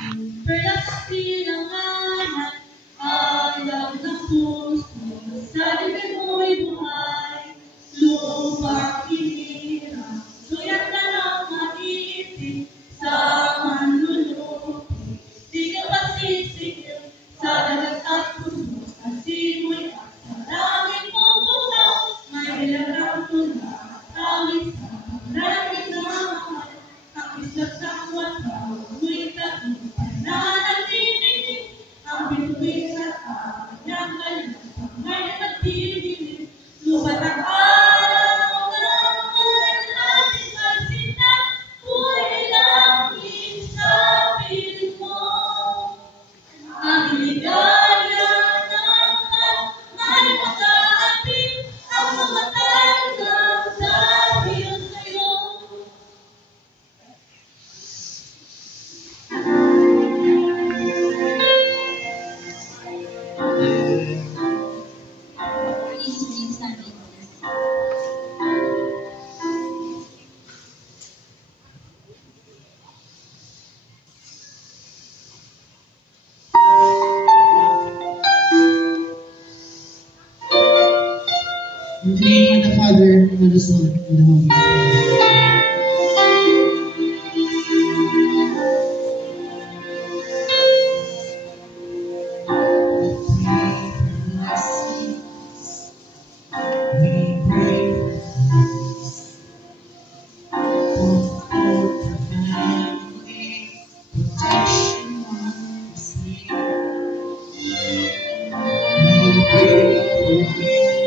Perlas pinangalan, alam ng puso, sa bibig mo'y buhay, lupa kinira, suyak na ng maisip, sa manlulupi, di ka pasisigil, sa dagat at puso, sa simoy at sa langit mong bukaw, may ilarang tula, tawid sa maraming na mahal, ang isang sakwat sa amoy tagumpay na nagtitinig, ang bituin sa kanyang galing, ang may nagtitinig, lupat ang araw ng ating pagsinta, buhay langit sa piling mo. Ang ligaya ng may makaapit, ang mga tanggap dahil sa'yo. Please read something. In the name of the Father, and of the Son, and of the Holy Spirit. We pray for family, protection on the sea. We pray for peace,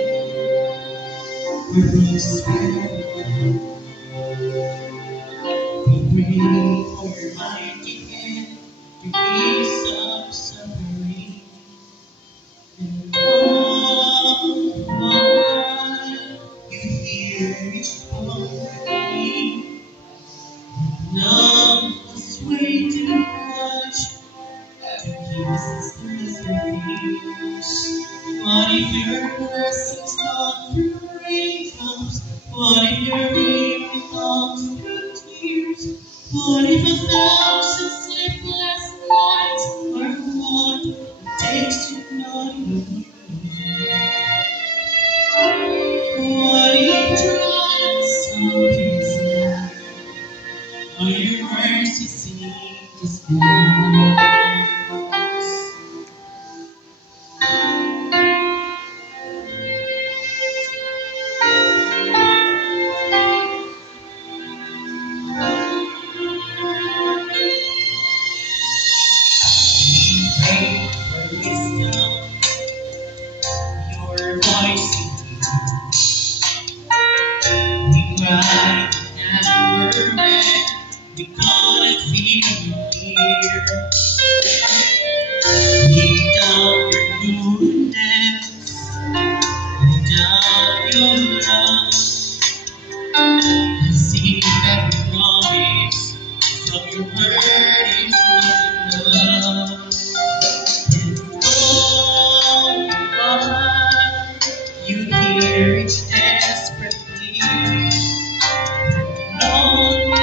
we pray for your mighty hand to ease up suffering. And Lord, you hear each plea. Love us way too much to keep us as peace. What if your blessings come through raindrops? What if your healing comes through tears? What if 1,000 sleepless nights are what it takes to know you? What if trials of his life are your mercy seem to stay? Pray for wisdom, your voice we cry never met, we can't feel near. Without your goodness, without your love, I see that the promise from your word is not enough. And oh, God, you hear each desperate plea. Lord,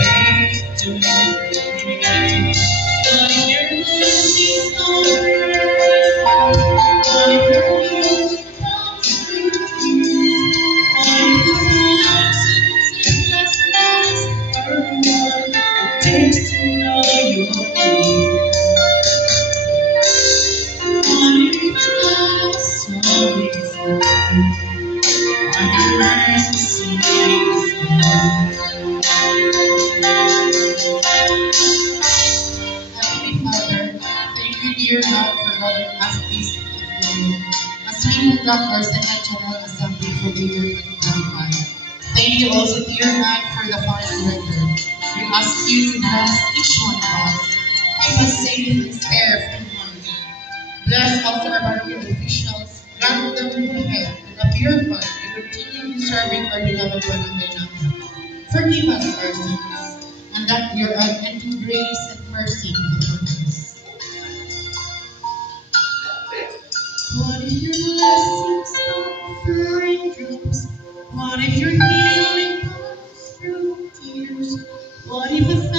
faith to me. But if your mercy's not right, but if your will comes through tears, but if your absence and lessons are what it takes to know your deed, what if you trust all these things, are your mercy Heavenly Father, thank you, dear God, for loving us this afternoon as we conduct our second general assembly for the year 2025. Thank you also, dear God, for the final record. We ask you to bless each one of us. Keep us safe and spare from harm. Bless also our government officials, grant them good health and a pure heart to continue serving our beloved one another. Forgive us our sins, and that your unending grace and mercy be upon us. What if your blessings come through raindrops? What if your healing comes through tears? What if a